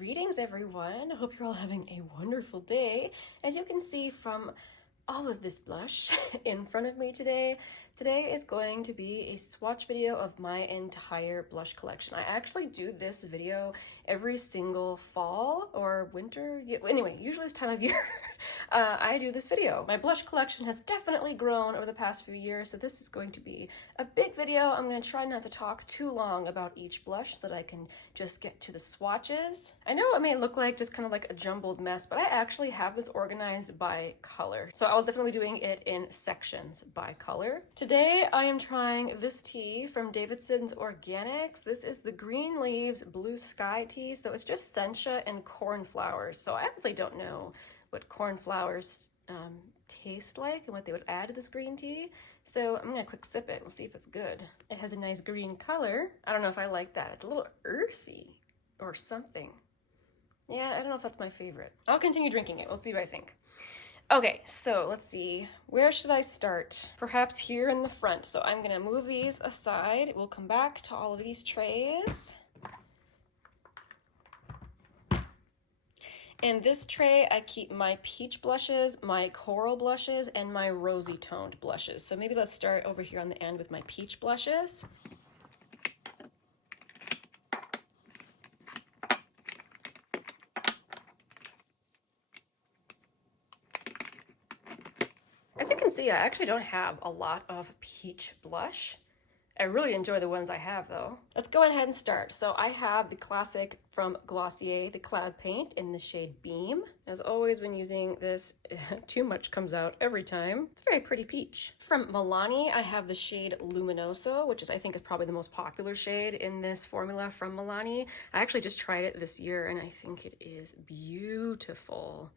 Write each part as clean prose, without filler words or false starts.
Greetings everyone, I hope you're all having a wonderful day. As you can see from all of this blush in front of me today is going to be a swatch video of my entire blush collection. I actually do this video every single fall or winter, anyway, usually this time of year. I do this video. My blush collection has definitely grown over the past few years, so this is going to be a big video. I'm going to try not to talk too long about each blush so that I can just get to the swatches. I know it may look like just kind of like a jumbled mess, but I actually have this organized by color. So I'll definitely be doing it in sections by color. Today I am trying this tea from Davidson's Organics. This is the Green Leaves Blue Sky tea. So it's just sencha and cornflowers. So I honestly don't know what cornflowers taste like and what they would add to this green tea. So I'm gonna quick sip it. We'll see if it's good. It has a nice green color. I don't know if I like that. It's a little earthy or something. Yeah, I don't know if that's my favorite. I'll continue drinking it. We'll see what I think. Okay, so let's see. Where should I start? Perhaps here in the front. So I'm gonna move these aside. We'll come back to all of these trays. In this tray, I keep my peach blushes, my coral blushes, and my rosy toned blushes. So maybe let's start over here on the end with my peach blushes. As you can see, I actually don't have a lot of peach blush. I really enjoy the ones I have though. Let's go ahead and start. So I have the classic from Glossier, the Cloud Paint in the shade Beam. As always when using this, too much comes out every time. It's a very pretty peach. From Milani, I have the shade Luminoso, which is I think is probably the most popular shade in this formula from Milani. I actually just tried it this year and I think it is beautiful.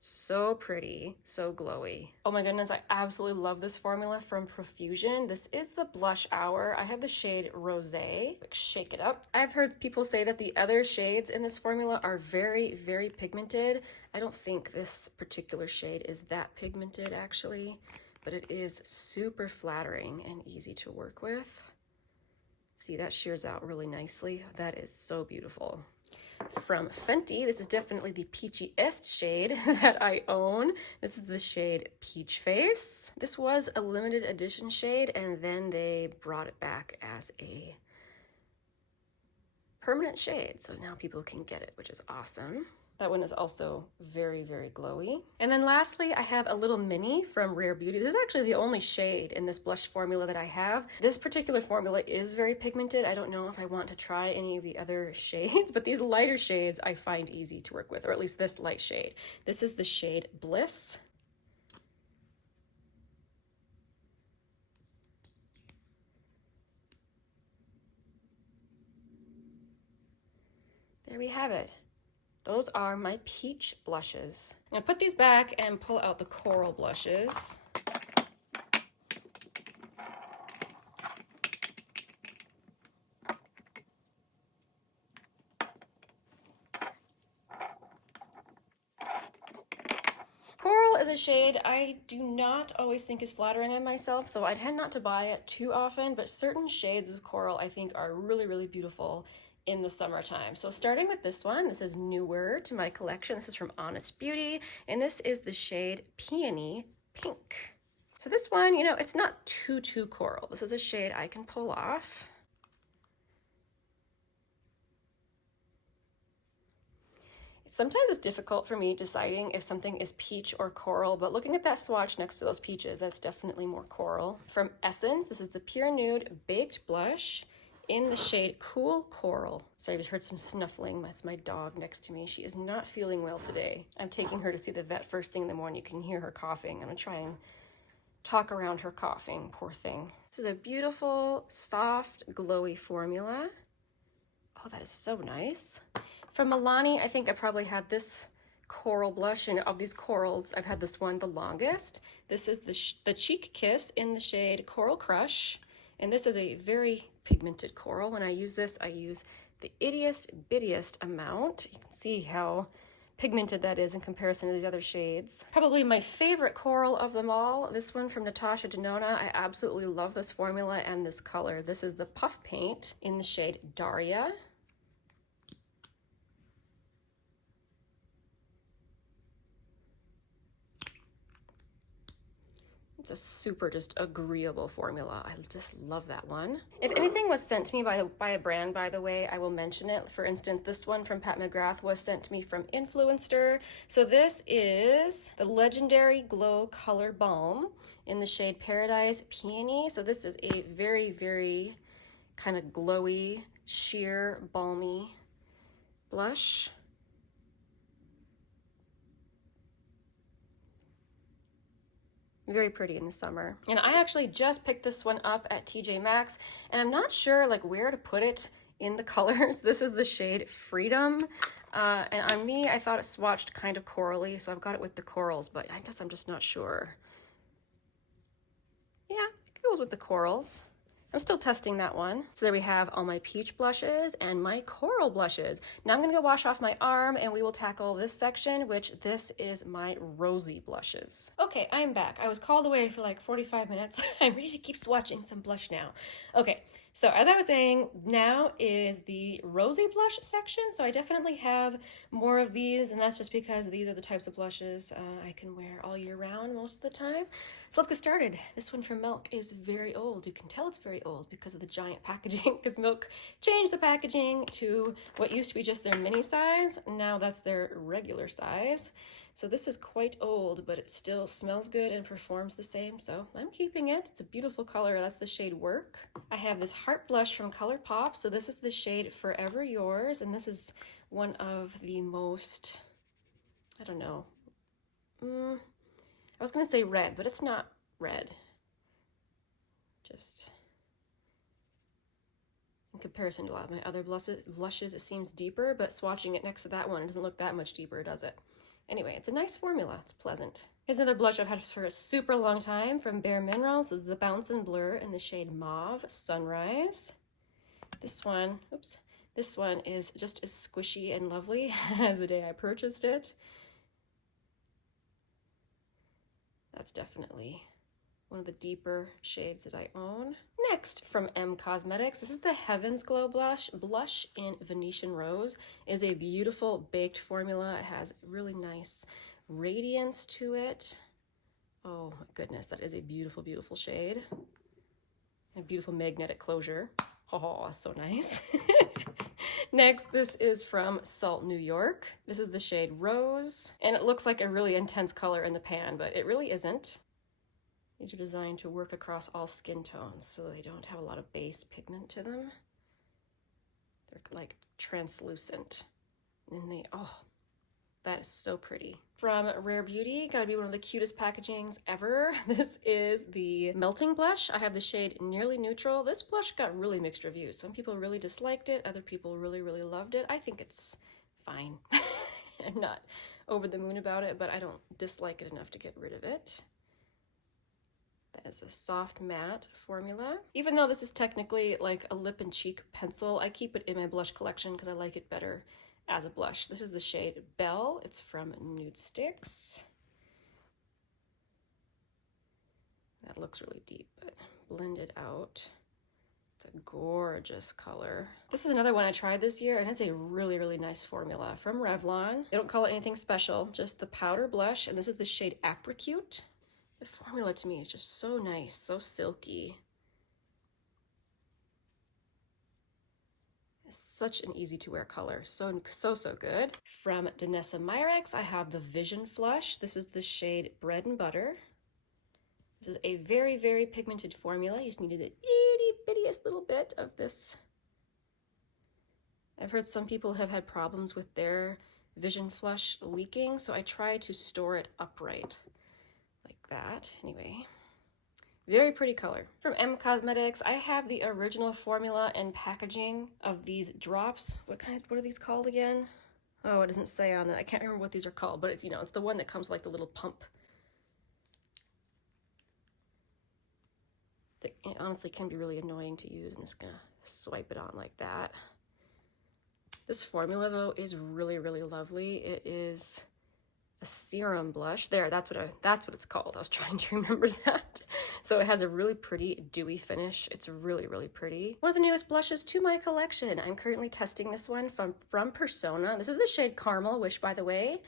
So pretty, so glowy. Oh my goodness, I absolutely love this formula from Profusion. This is the Blush Hour. I have the shade Rosé. Shake it up. I've heard people say that the other shades in this formula are very, very pigmented. I don't think this particular shade is that pigmented actually, but it is super flattering and easy to work with. See, that shears out really nicely. That is so beautiful. From Fenty, this is definitely the peachy-est shade that I own. This is the shade Peach Face. This was a limited edition shade and then they brought it back as a permanent shade. So now people can get it, which is awesome. That one is also very, very glowy. And then lastly, I have a little mini from Rare Beauty. This is actually the only shade in this blush formula that I have. This particular formula is very pigmented. I don't know if I want to try any of the other shades, but these lighter shades I find easy to work with, or at least this light shade. This is the shade Bliss. There we have it. Those are my peach blushes. I'm gonna put these back and pull out the coral blushes. Coral is a shade I do not always think is flattering on myself, so I tend not to buy it too often, but certain shades of coral I think are really, really beautiful in the summertime. So starting with this one, this is newer to my collection. This is from Honest Beauty, and this is the shade Peony Pink. So this one, you know, it's not too coral. This is a shade I can pull off. Sometimes it's difficult for me deciding if something is peach or coral, but looking at that swatch next to those peaches, that's definitely more coral. From Essence, this is the Pure Nude Baked Blush in the shade Cool Coral. Sorry, I just heard some snuffling. That's my dog next to me. She is not feeling well today. I'm taking her to see the vet first thing in the morning. You can hear her coughing. I'm gonna try and talk around her coughing, poor thing. This is a beautiful, soft, glowy formula. Oh, that is so nice. From Milani, I think I probably had this coral blush, and of these corals, I've had this one the longest. This is the Cheek Kiss in the shade Coral Crush. And this is a very pigmented coral. When I use this, I use the ittiest bittiest amount. You can see how pigmented that is in comparison to these other shades. Probably my favorite coral of them all, this one from Natasha Denona. I absolutely love this formula and this color. This is the Puff Paint in the shade Darya. It's a super just agreeable formula. I just love that one. If anything was sent to me by a brand, by the way, I will mention it. For instance, this one from Pat Mcgrath was sent to me from Influencer. So this is the Legendary Glow Color Balm in the shade Paradise Peony. So this is a very, very kind of glowy, sheer, balmy blush. Very pretty in the summer. And I actually just picked this one up at TJ Maxx, and I'm not sure like where to put it in the colors. This is the shade Freedom. And on me, I thought it swatched kind of corally, so I've got it with the corals, but I guess I'm just not sure. Yeah, it goes with the corals. I'm still testing that one. So there we have all my peach blushes and my coral blushes. Now I'm gonna go wash off my arm and we will tackle this section, which this is my rosy blushes. Okay, I'm back. I was called away for like 45 minutes. I'm ready to keep swatching some blush now. Okay, so as I was saying, now is the rosy blush section. So I definitely have more of these, and that's just because these are the types of blushes I can wear all year round most of the time. So let's get started. This one from Milk is very old. You can tell it's very old because of the giant packaging, because Milk changed the packaging to what used to be just their mini size. Now that's their regular size. So this is quite old, but it still smells good and performs the same, so I'm keeping it. It's a beautiful color. That's the shade Werk. I have this Heart Blush from Colourpop. So this is the shade Forever Yours, and this is one of the most, I don't know, I was gonna say red, but it's not red. Just in comparison to a lot of my other blushes, it seems deeper, but swatching it next to that one, it doesn't look that much deeper, does it? Anyway, it's a nice formula. It's pleasant. Here's another blush I've had for a super long time from Bare Minerals. This is the Bounce and Blur in the shade Mauve Sunrise. This one, oops, this one is just as squishy and lovely as the day I purchased it. That's definitely one of the deeper shades that I own. Next, from Cosmetics, this is the Heaven's Glow blush in Venetian Rose. It is a beautiful baked formula. It has really nice radiance to it. Oh my goodness, that is a beautiful, beautiful shade. And a beautiful magnetic closure. Oh, so nice. Next, this is from Salt New York. This is the shade Rose, and it looks like a really intense color in the pan, but it really isn't. These are designed to work across all skin tones, so they don't have a lot of base pigment to them. They're like translucent. And they, oh, that is so pretty. From Rare Beauty, gotta be one of the cutest packagings ever. This is the Melting Blush. I have the shade Nearly Neutral. This blush got really mixed reviews. Some people really disliked it, other people really, really loved it. I think it's fine. I'm not over the moon about it, but I don't dislike it enough to get rid of it. That is a soft matte formula. Even though this is technically like a lip and cheek pencil, I keep it in my blush collection because I like it better as a blush. This is the shade Belle. It's from Nudestix. That looks really deep, but blended out. It's a gorgeous color. This is another one I tried this year, and it's a really, really nice formula from Revlon. They don't call it anything special, just the powder blush, and this is the shade Apricute. The formula to me is just so nice, so silky. It's such an easy to wear color, so good. From Danessa Myricks, I have the Vision Flush. This is the shade Bread and Butter. This is a very, very pigmented formula. You just needed an itty bittiest little bit of this. I've heard some people have had problems with their Vision Flush leaking, so I try to store it upright. That anyway, very pretty color. From Cosmetics, I have the original formula and packaging of these drops. What are these called again? Oh, it doesn't say on it. I can't remember what these are called, but it's, you know, it's the one that comes like the little pump. It honestly can be really annoying to use. I'm just gonna swipe it on like that. This formula though is really, really lovely. It is a serum blush. There, that's what it's called. I was trying to remember that. So it has a really pretty dewy finish. It's really, really pretty. One of the newest blushes to my collection. I'm currently testing this one from Persona. This is the shade Carmel, which by the way,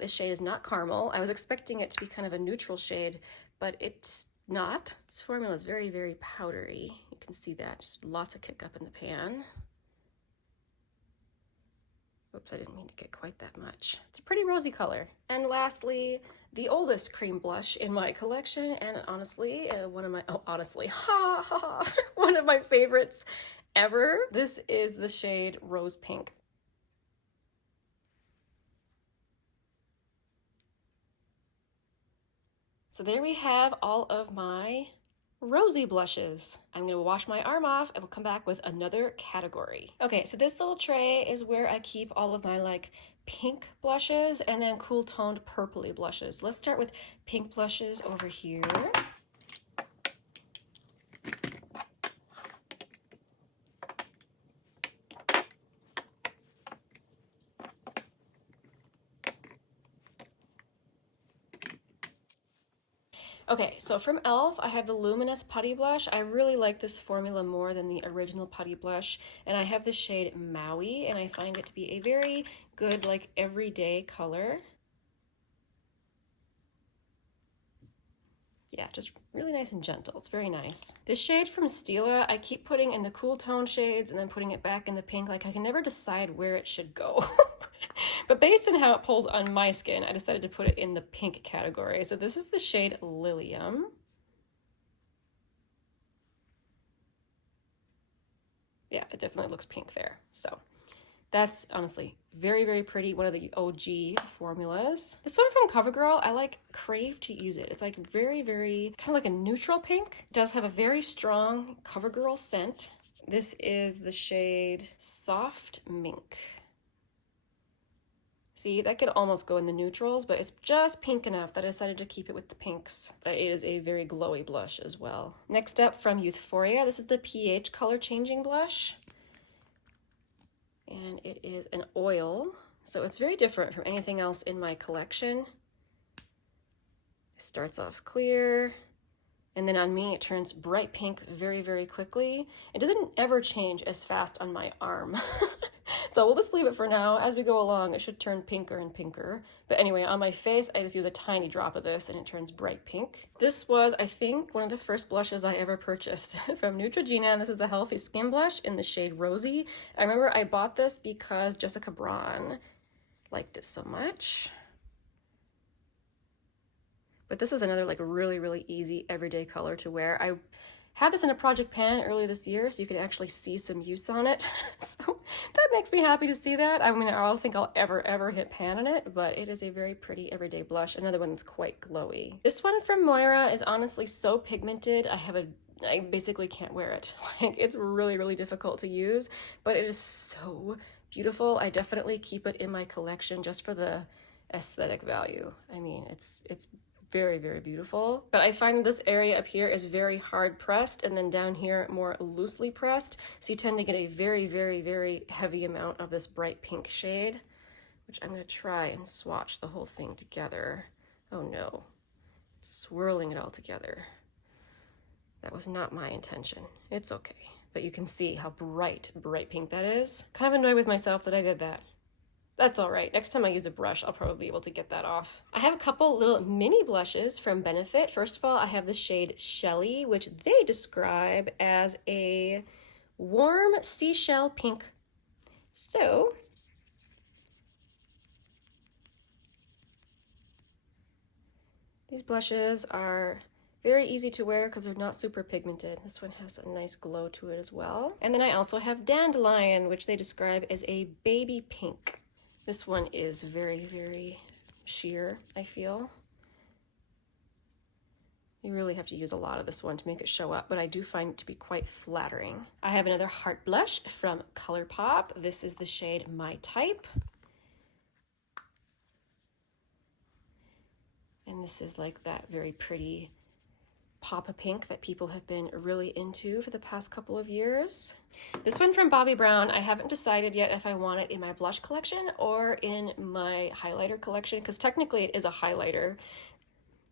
this shade is not caramel. I was expecting it to be kind of a neutral shade, but it's not. This formula is very, very powdery. You can see that, just lots of kick up in the pan. Oops, I didn't mean to get quite that much. It's a pretty rosy color. And lastly, the oldest cream blush in my collection, and honestly, one of my favorites ever. This is the shade Rose Pink. So there we have all of my rosy blushes. I'm gonna wash my arm off and we'll come back with another category. Okay, so this little tray is where I keep all of my like pink blushes and then cool toned purpley blushes. Let's start with pink blushes over here. Okay, so from e.l.f. I have the Luminous Putty Blush. I really like this formula more than the original Putty Blush, and I have the shade Maui, and I find it to be a very good, like, everyday color. Yeah, just really nice and gentle. It's very nice. This shade from Stila, I keep putting in the cool tone shades and then putting it back in the pink. Like, I can never decide where it should go. But based on how it pulls on my skin, I decided to put it in the pink category. So this is the shade Lilium. Yeah, it definitely looks pink there. So that's honestly very, very pretty. One of the OG formulas. This one from CoverGirl, I like crave to use it. It's like very, very kind of like a neutral pink. It does have a very strong CoverGirl scent. This is the shade Soft Mink. See, that could almost go in the neutrals, but it's just pink enough that I decided to keep it with the pinks. But it is a very glowy blush as well. Next up from Youthforia, this is the pH color changing blush. And it is an oil, so it's very different from anything else in my collection. It starts off clear, and then on me it turns bright pink very, very quickly. It doesn't ever change as fast on my arm. So we'll just leave it for now. As we go along, it should turn pinker and pinker. But anyway, on my face, I just use a tiny drop of this and it turns bright pink. This was, I think, one of the first blushes I ever purchased from Neutrogena, and this is the Healthy Skin Blush in the shade Rosy. I remember I bought this because Jessica Braun liked it so much. But this is another like really, really easy everyday color to wear. I had this in a project pan earlier this year, so you could actually see some use on it. So that makes me happy to see that. I mean, I don't think I'll ever hit pan on it, but it is a very pretty everyday blush. Another one that's quite glowy. This one from Moira is honestly so pigmented. I basically can't wear it. Like, it's really, really difficult to use, but it is so beautiful. I definitely keep it in my collection just for the aesthetic value. I mean, it's very, very beautiful. But I find this area up here is very hard pressed, and then down here more loosely pressed. So you tend to get a very, very, very heavy amount of this bright pink shade, which I'm gonna try and swatch the whole thing together. Oh no, it's swirling it all together. That was not my intention. It's okay. But you can see how bright, bright pink that is. Kind of annoyed with myself that I did that. That's all right. Next time I use a brush, I'll probably be able to get that off. I have a couple little mini blushes from Benefit. First of all, I have the shade Shelly, which they describe as a warm seashell pink. So, these blushes are very easy to wear because they're not super pigmented. This one has a nice glow to it as well. And then I also have Dandelion, which they describe as a baby pink. This one is very, very sheer, I feel. You really have to use a lot of this one to make it show up, but I do find it to be quite flattering. I have another heart blush from Colourpop. This is the shade My Type. And this is like that very pretty pop of pink that people have been really into for the past couple of years. This one from Bobbi Brown, I haven't decided yet if I want it in my blush collection or in my highlighter collection, because technically it is a highlighter.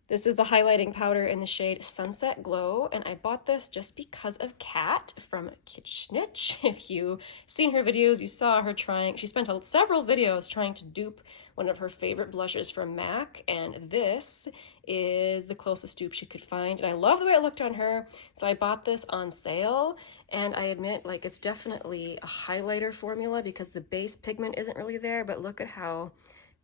This is the highlighting powder in the shade Sunset Glow, and I bought this just because of Kat from Kitschnitch. If you've seen her videos, you saw her trying, she spent several videos trying to dupe one of her favorite blushes from MAC, and this is the closest dupe she could find, and I love the way it looked on her, so I bought this on sale, and I admit, like, it's definitely a highlighter formula because the base pigment isn't really there, but look at how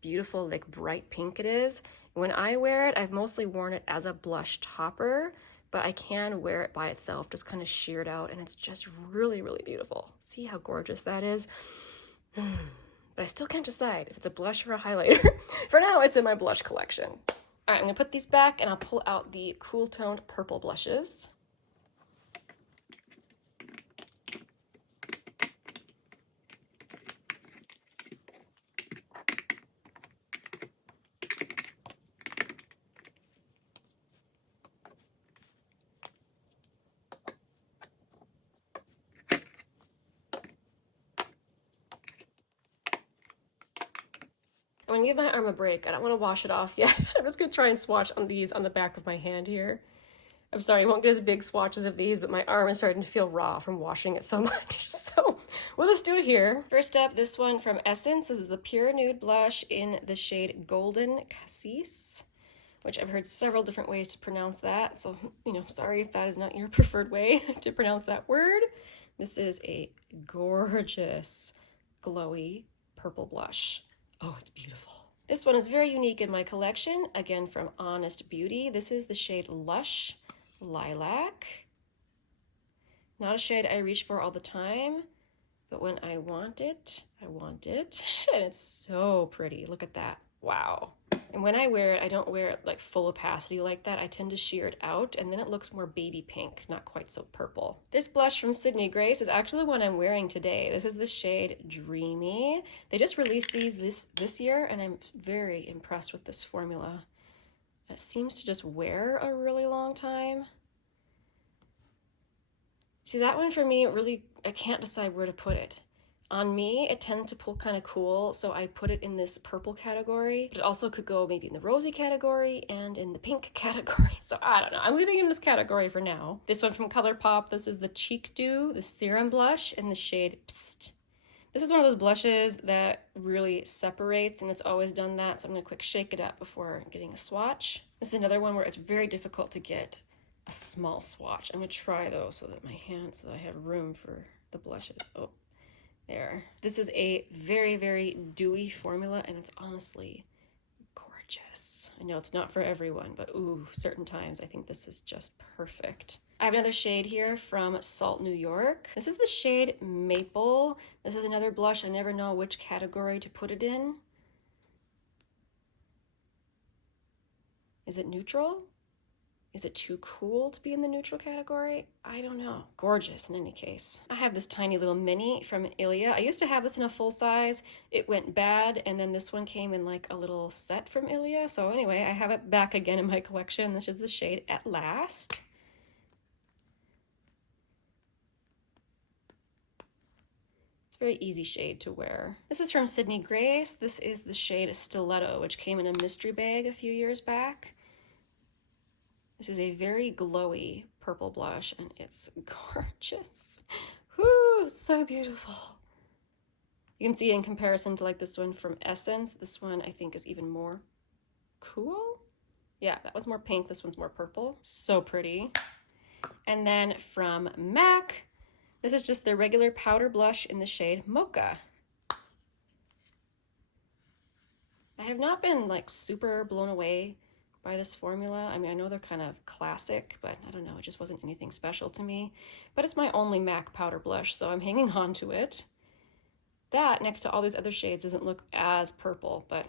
beautiful, like, bright pink it is. When I wear it, I've mostly worn it as a blush topper, but I can wear it by itself, just kind of sheared out, and it's just really, really beautiful. See how gorgeous that is? But I still can't decide if it's a blush or a highlighter. For now, it's in my blush collection. All right, I'm gonna put these back, and I'll pull out the cool toned purple blushes. I'm gonna give my arm a break. I don't want to wash it off yet. I'm just gonna try and swatch on these on the back of my hand here. I'm sorry, I won't get as big swatches of these, but my arm is starting to feel raw from washing it so much. So we'll just do it here. First up, this one from Essence. This is the Pure Nude Blush in the shade Golden Cassis, which I've heard several different ways to pronounce that. So, you know, sorry if that is not your preferred way to pronounce that word. This is a gorgeous, glowy purple blush. Oh, it's beautiful. This one is very unique in my collection, again from Honest Beauty. This is the shade Lush Lilac. Not a shade I reach for all the time, but when I want it, I want it. And it's so pretty. Look at that. Wow. And when I wear it, I don't wear it like full opacity like that. I tend to sheer it out, and then it looks more baby pink, not quite so purple. This blush from Sydney Grace is actually the one I'm wearing today. This is the shade Dreamy. They just released these this year, and I'm very impressed with this formula. It seems to just wear a really long time. See, that one for me, really, I can't decide where to put it. On me, it tends to pull kind of cool, so I put it in this purple category, but it also could go maybe in the rosy category and in the pink category, so I don't know. I'm leaving it in this category for now. This one from Colourpop, this is the Cheek Dew, the Serum Blush in the shade Psst. This is one of those blushes that really separates, and it's always done that, so I'm gonna quick shake it up before getting a swatch. This is another one where it's very difficult to get a small swatch. I'm gonna try though, so that I have room for the blushes. Oh. There. This is a very, very dewy formula, and it's honestly gorgeous. I know it's not for everyone, but ooh, certain times I think this is just perfect. I have another shade here from Salt New York. This is the shade Maple. This is another blush. I never know which category to put it in. Is it neutral? Is it too cool to be in the neutral category? I don't know. Gorgeous in any case. I have this tiny little mini from e.l.f. I used to have this in a full size. It went bad, and then this one came in like a little set from e.l.f. So anyway, I have it back again in my collection. This is the shade At Last. It's a very easy shade to wear. This is from Sydney Grace. This is the shade Stiletto, which came in a mystery bag a few years back. This is a very glowy purple blush, and it's gorgeous. Whoo, so beautiful. You can see in comparison to like this one from Essence, this one I think is even more cool. Yeah, that one's more pink, this one's more purple. So pretty. And then from MAC, this is just their regular powder blush in the shade Mocha. I have not been like super blown away by this formula. I mean, I know they're kind of classic, but I don't know, it just wasn't anything special to me. But it's my only MAC powder blush, so I'm hanging on to it. That, next to all these other shades, doesn't look as purple, but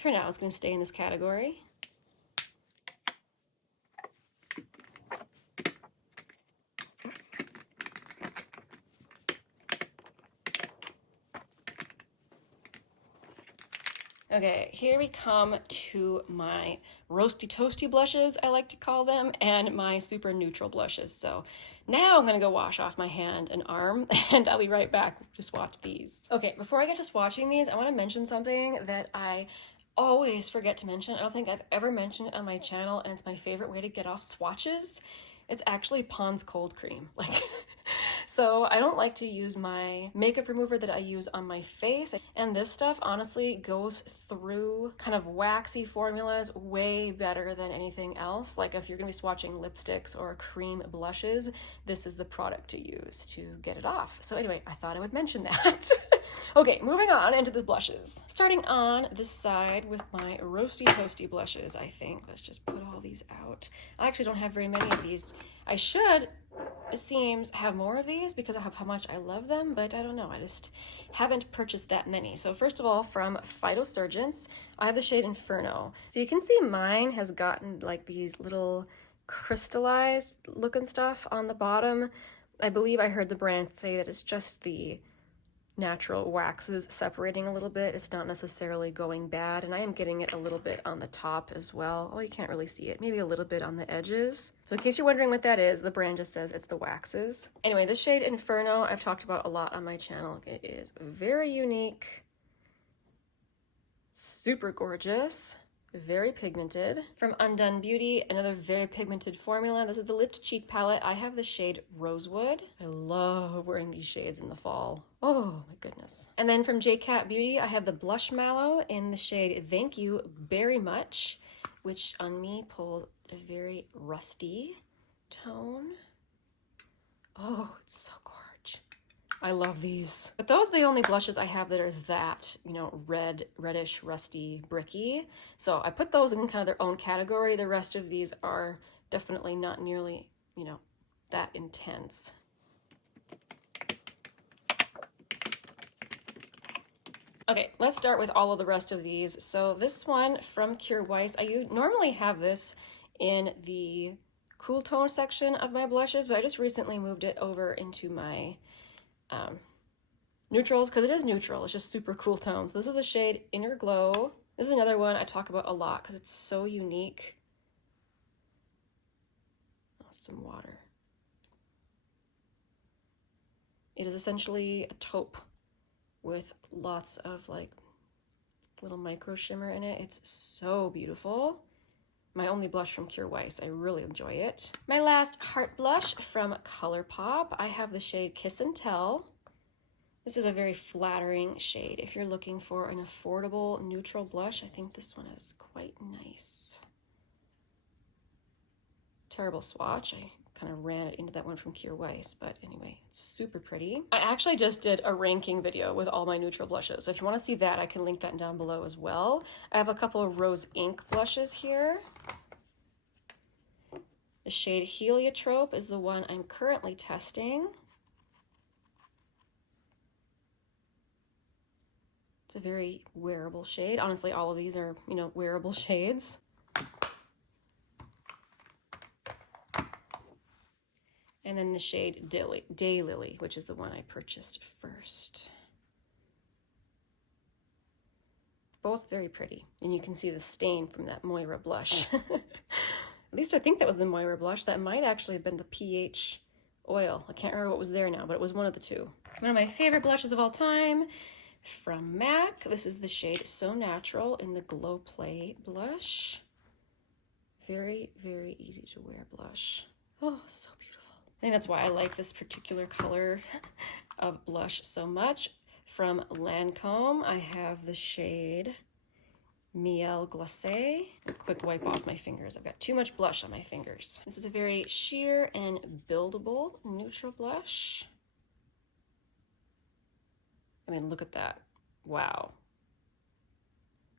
for now, it's gonna stay in this category. Okay, here we come to my roasty toasty blushes, I like to call them, and my super neutral blushes. So now I'm gonna go wash off my hand and arm, and I'll be right back to swatch these. Okay, before I get to swatching these, I wanna mention something that I always forget to mention, I don't think I've ever mentioned it on my channel, and it's my favorite way to get off swatches. It's actually Pond's cold cream. Like, so I don't like to use my makeup remover that I use on my face, and this stuff honestly goes through kind of waxy formulas way better than anything else. Like if you're gonna be swatching lipsticks or cream blushes, this is the product to use to get it off. So anyway, I thought I would mention that. Okay, moving on into the blushes. Starting on this side with my Roasty Toasty blushes, I think. Let's just put all these out. I actually don't have very many of these. I should, it seems, have more of these because of how much I love them, but I don't know. I just haven't purchased that many. So first of all, from Phytosurgence, I have the shade Inferno. So you can see mine has gotten like these little crystallized looking stuff on the bottom. I believe I heard the brand say that it's just the natural waxes separating a little bit. It's not necessarily going bad, and I am getting it a little bit on the top as well. Oh, you can't really see it. Maybe a little bit on the edges. So in case you're wondering what that is, the brand just says it's the waxes. Anyway, this shade Inferno I've talked about a lot on my channel. It is very unique, super gorgeous, very pigmented. From Undone Beauty, another very pigmented formula. This is the Lipped Cheek palette. I have the shade Rosewood. I love wearing these shades in the fall. Oh my goodness. And then from J.Cat Beauty, I have the Blush Mallow in the shade Thank You Very Much, which on me pulls a very rusty tone. Oh, it's so gorgeous. I love these. But those are the only blushes I have that are that, you know, reddish, rusty, bricky. So I put those in kind of their own category. The rest of these are definitely not nearly, you know, that intense. Okay, let's start with all of the rest of these. So this one from Kjær Weis, I normally have this in the cool tone section of my blushes, but I just recently moved it over into my neutrals, because it is neutral. It's just super cool tones. This is the shade Inner Glow. This is another one I talk about a lot because it's so unique. Oh, some water. It is essentially a taupe with lots of like little micro shimmer in it. It's so beautiful. My only blush from Kjær Weis. I really enjoy it. My last heart blush from Colourpop. I have the shade Kiss and Tell. This is a very flattering shade. If you're looking for an affordable neutral blush, I think this one is quite nice. Terrible swatch. I kind of ran it into that one from Kjær Weis, but anyway, it's super pretty. I actually just did a ranking video with all my neutral blushes. So if you want to see that, I can link that down below as well. I have a couple of Rose Ink blushes here. The shade Heliotrope is the one I'm currently testing. It's a very wearable shade. Honestly, all of these are, you know, wearable shades. And then the shade Daylily, which is the one I purchased first. Both very pretty. And you can see the stain from that Moira blush. At least I think that was the Moira blush. That might actually have been the PH oil. I can't remember what was there now, but it was one of the two. One of my favorite blushes of all time from MAC. This is the shade So Natural in the Glow Play blush. Very, very easy to wear blush. Oh, so beautiful. I think that's why I like this particular color of blush so much. From Lancome, I have the shade Miel Glacé. A quick wipe off my fingers. I've got too much blush on my fingers. This is a very sheer and buildable neutral blush. I mean, look at that. Wow.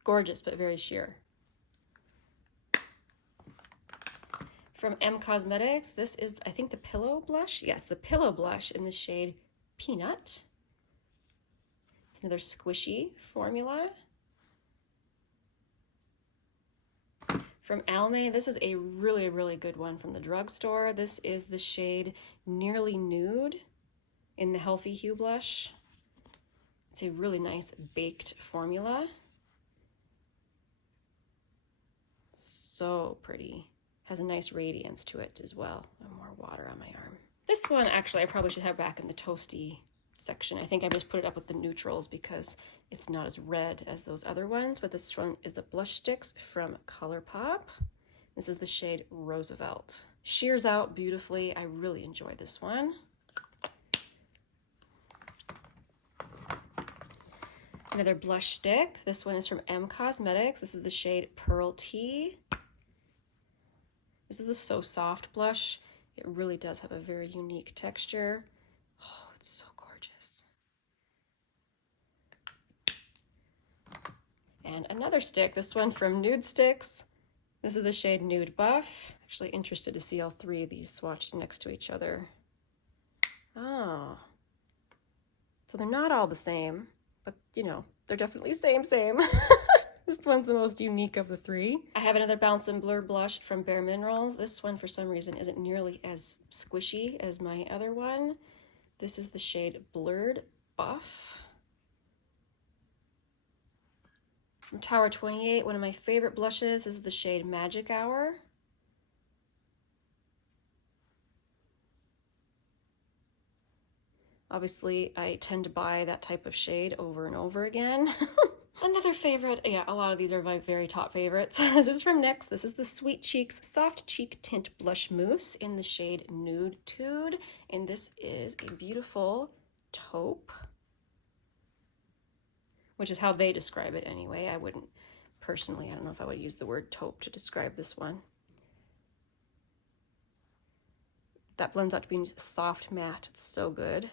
Gorgeous, but very sheer. From M Cosmetics, this is, I think, the Pillow blush. Yes, the Pillow blush in the shade Peanut. It's another squishy formula. From Almay, this is a really, really good one from the drugstore. This is the shade Nearly Nude in the Healthy Hue blush. It's a really nice baked formula. So pretty. Has a nice radiance to it as well. And more water on my arm. This one, actually, I probably should have back in the toasty section. I think I just put it up with the neutrals because it's not as red as those other ones, but this one is a blush sticks from Colourpop. This is the shade Roosevelt. Sheers out beautifully. I really enjoy this one. Another blush stick. This one is from M Cosmetics. This is the shade Pearl Tea. This is the So Soft blush. It really does have a very unique texture. Oh, it's so gorgeous. And another stick, this one from Nudestix. This is the shade Nude Buff. Actually interested to see all three of these swatched next to each other. Oh. So they're not all the same, but you know, they're definitely same. This one's the most unique of the three. I have another Bounce and Blur blush from Bare Minerals. This one, for some reason, isn't nearly as squishy as my other one. This is the shade Blurred Buff. From Tower 28, one of my favorite blushes. This is the shade Magic Hour. Obviously, I tend to buy that type of shade over and over again. Another favorite, yeah, a lot of these are my very top favorites. This is from NYX. This is the Sweet Cheeks Soft Cheek Tint Blush Mousse in the shade Nude Tude. And this is a beautiful taupe, which is how they describe it anyway. I wouldn't personally, I don't know if I would use the word taupe to describe this one. That blends out to be soft matte. It's so good.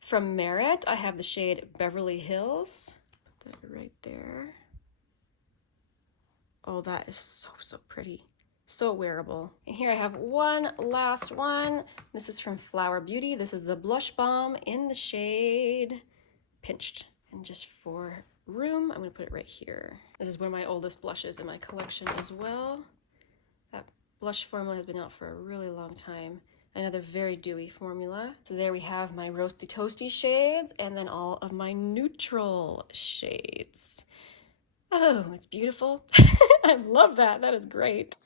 From Merit, I have the shade Beverly Hills. Put that right there. Oh, that is so pretty. So wearable. And here I have one last one. This is from Flower Beauty. This is the Blush Balm in the shade Pinched. And just for room, I'm going to put it right here. This is one of my oldest blushes in my collection as well. That blush formula has been out for a really long time. Another very dewy formula. So there we have my roasty toasty shades and then all of my neutral shades. Oh, it's beautiful. I love that. That is great.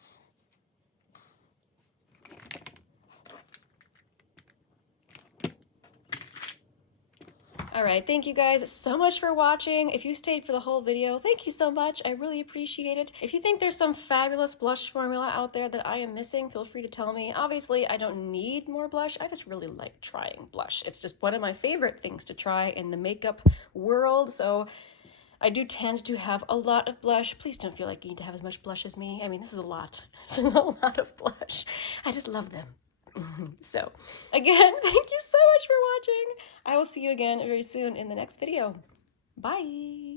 All right, thank you guys so much for watching. If you stayed for the whole video, thank you so much. I really appreciate it. If you think there's some fabulous blush formula out there that I am missing, feel free to tell me. Obviously, I don't need more blush. I just really like trying blush. It's just one of my favorite things to try in the makeup world. So I do tend to have a lot of blush. Please don't feel like you need to have as much blush as me. I mean, this is a lot. This is a lot of blush. I just love them. So again, thank you so much for watching. I will see you again very soon in the next video. Bye.